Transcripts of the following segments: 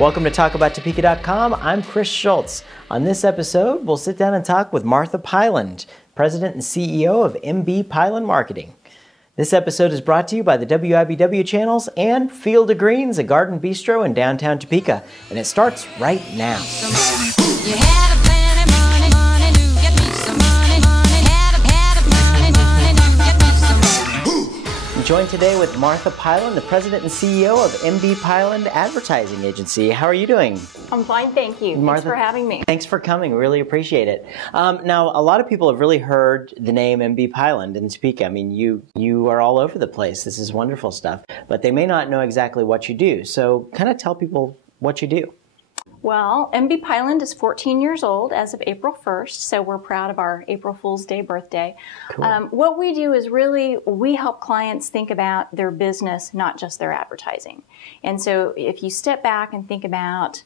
Welcome to TalkAboutTopeka.com. I'm Chris Schultz. On this episode, we'll sit down and talk with Martha Piland, President and CEO of MB Piland Marketing. This episode is brought to you by the WIBW channels and Field of Greens, a garden bistro in downtown Topeka, and it starts right now. I'm joined today with Martha Piland, the President and CEO of MB Piland Advertising Agency. How are you doing? I'm fine, thank you. Martha, thanks for having me. Thanks for coming. Really appreciate it. Now, a lot of people have really heard the name MB Piland in Topeka. I mean, you are all over the place. This is wonderful stuff. But they may not know exactly what you do. So kind of tell people what you do. Well, MB Piland is 14 years old as of April 1st, so we're proud of our April Fool's Day birthday. Cool. What we do is really, we help clients think about their business, not just their advertising. And so if you step back and think about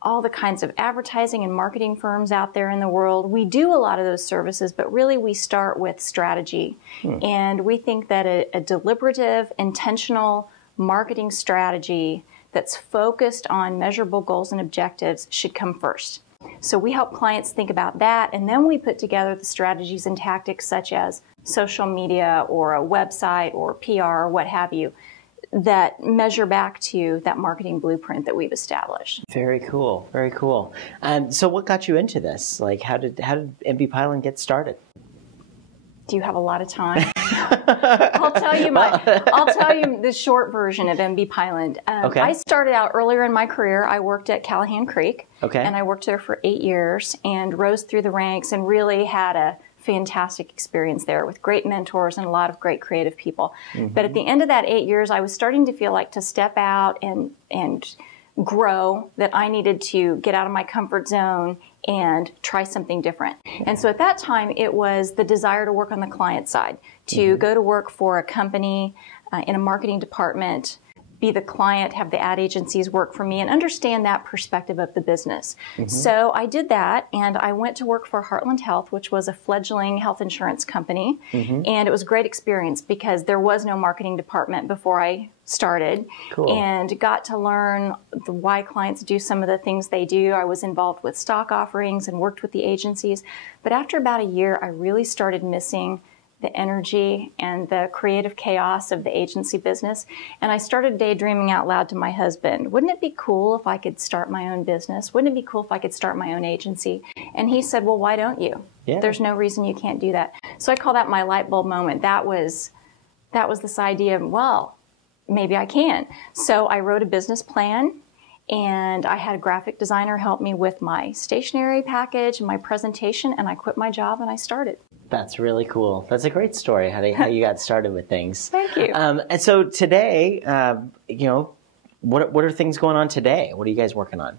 all the kinds of advertising and marketing firms out there in the world, we do a lot of those services, but really we start with strategy. And we think that a deliberative, intentional marketing strategy that's focused on measurable goals and objectives should come first. So we help clients think about that, and then we put together the strategies and tactics such as social media or a website or PR or what have you that measure back to that marketing blueprint that we've established. Very cool. Very cool. So what got you into this? Like, how did MB Piland get started? Do you have a lot of time? I'll tell you the short version of MB Piland. Okay. I started out earlier in my career. I worked at Callahan Creek, okay, and I worked there for 8 years and rose through the ranks and really had a fantastic experience there with great mentors and a lot of great creative people. But at the end of that 8 years, I was starting to feel like to step out and grow, that I needed to get out of my comfort zone and try something different. And so at that time, it was the desire to work on the client side, to go to work for a company in a marketing department, be the client, have the ad agencies work for me, and understand that perspective of the business. So I did that, and I went to work for Heartland Health, which was a fledgling health insurance company. And it was a great experience because there was no marketing department before I started. Cool. And got to learn why clients do some of the things they do. I was involved with stock offerings and worked with the agencies. But after about a year, I really started missing the energy and the creative chaos of the agency business. And I started daydreaming out loud to my husband, wouldn't it be cool if I could start my own business? Wouldn't it be cool if I could start my own agency? And he said, well, why don't you? Yeah. There's no reason you can't do that. So I call that my light bulb moment. That was this idea of, well, maybe I can. So I wrote a business plan, and I had a graphic designer help me with my stationery package and my presentation, and I quit my job and I started. That's really cool. That's a great story, how you got started with things. Thank you. And so today, what are things going on today? What are you guys working on?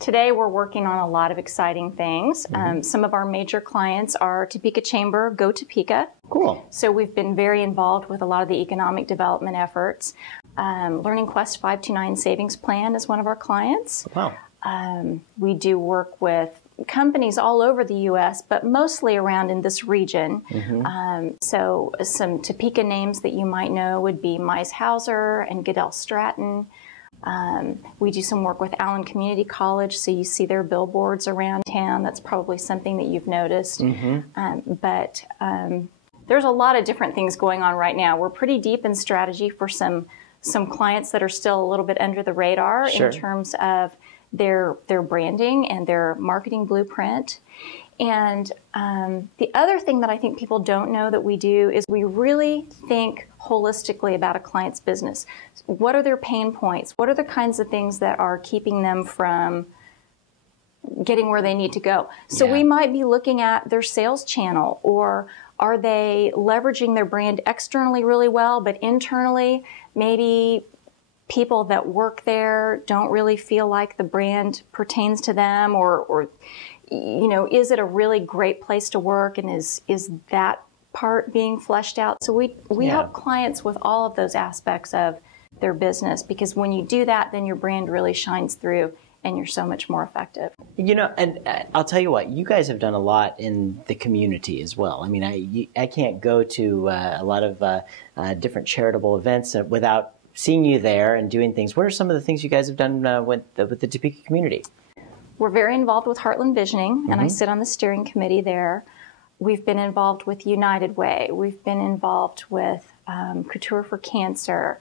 Today, we're working on a lot of exciting things. Some of our major clients are Topeka Chamber, Go Topeka. Cool. So we've been very involved with a lot of the economic development efforts. Learning Quest 529 Savings Plan is one of our clients. Wow. We do work with companies all over the U.S., but mostly around in this region. So some Topeka names that you might know would be Mize Hauser and Goodell Stratton. We do some work with Allen Community College, so you see their billboards around town. That's probably something that you've noticed. But there's a lot of different things going on right now. We're pretty deep in strategy for some clients that are still a little bit under the radar in terms of their branding and their marketing blueprint. And the other thing that I think people don't know that we do is we really think holistically about a client's business. What are their pain points? What are the kinds of things that are keeping them from getting where they need to go? So we might be looking at their sales channel, or are they leveraging their brand externally really well, but internally maybe people that work there don't really feel like the brand pertains to them, or is it a really great place to work, and is that part being fleshed out? So we help clients with all of those aspects of their business, because when you do that, then your brand really shines through and you're so much more effective. And I'll tell you what, you guys have done a lot in the community as well. I mean, I can't go to a lot of different charitable events without seeing you there and doing things. What are some of the things you guys have done with the Topeka community? We're very involved with Heartland Visioning, and I sit on the steering committee there. We've been involved with United Way. We've been involved with Couture for Cancer.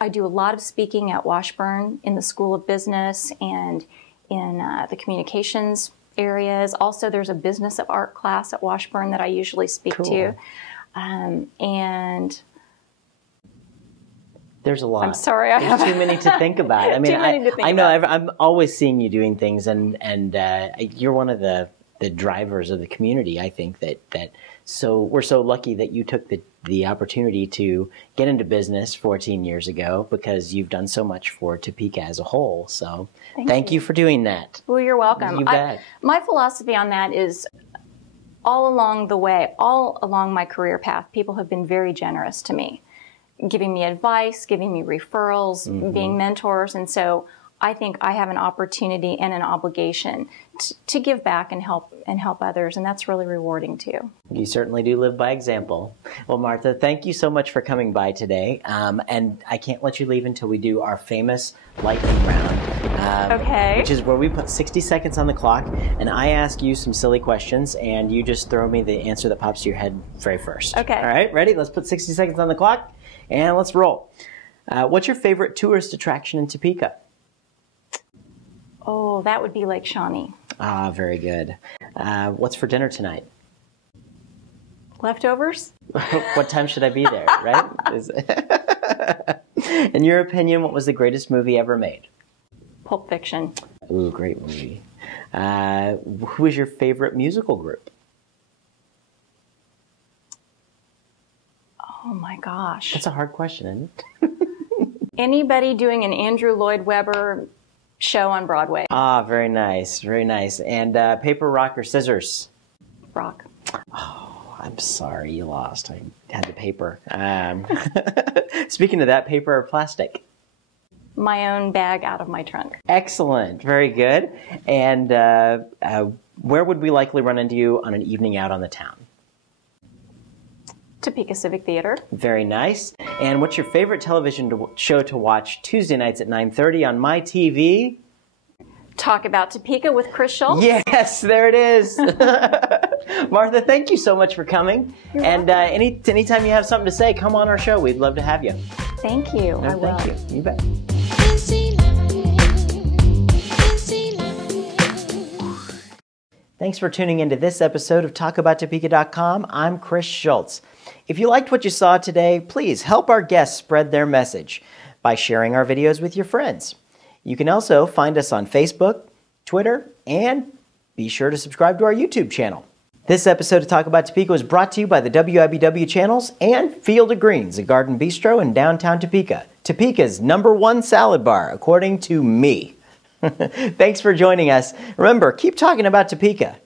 I do a lot of speaking at Washburn in the School of Business and in the communications areas. Also, there's a business of art class at Washburn that I usually speak to. And there's a lot. I'm sorry, there's too many to think about. I mean, I know I'm always seeing you doing things, and you're one of the drivers of the community. I think that so we're so lucky that you took the opportunity to get into business 14 years ago, because you've done so much for Topeka as a whole. So thank you for doing that. Well, you're welcome. You bet. My philosophy on that is all along the way, all along my career path, people have been very generous to me, giving me advice, giving me referrals, being mentors. And so I think I have an opportunity and an obligation to give back and help others, and that's really rewarding too. You certainly do live by example. Well, Martha, thank you so much for coming by today, and I can't let you leave until we do our famous lightning round, which is where we put 60 seconds on the clock, and I ask you some silly questions, and you just throw me the answer that pops to your head very first. Okay. All right, ready? Let's put 60 seconds on the clock, and let's roll. What's your favorite tourist attraction in Topeka? Oh, that would be Lake Shawnee. Ah, very good. What's for dinner tonight? Leftovers? What time should I be there, right? In your opinion, what was the greatest movie ever made? Pulp Fiction. Ooh, great movie. Who is your favorite musical group? Oh my gosh. That's a hard question, isn't it? Anybody doing an Andrew Lloyd Webber show on Broadway. Ah, very nice, very nice. And paper, rock, or scissors? Rock. Oh, I'm sorry, you lost. I had the paper. Speaking of that, paper or plastic? My own bag out of my trunk. Excellent, very good. And where would we likely run into you on an evening out on the town? Topeka Civic Theater. Very nice. And what's your favorite television show to watch Tuesday nights at 9:30 on my TV? Talk About Topeka with Chris Schultz. Yes, there it is. Martha, thank you so much for coming. You're and anytime you have something to say, come on our show. We'd love to have you. Thank you. I will. Thank you. You bet. Thanks for tuning into this episode of TalkAboutTopeka.com. I'm Chris Schultz. If you liked what you saw today, please help our guests spread their message by sharing our videos with your friends. You can also find us on Facebook, Twitter, and be sure to subscribe to our YouTube channel. This episode of Talk About Topeka was brought to you by the WIBW channels and Field of Greens, a garden bistro in downtown Topeka. Topeka's #1 salad bar, according to me. Thanks for joining us. Remember, keep talking about Topeka.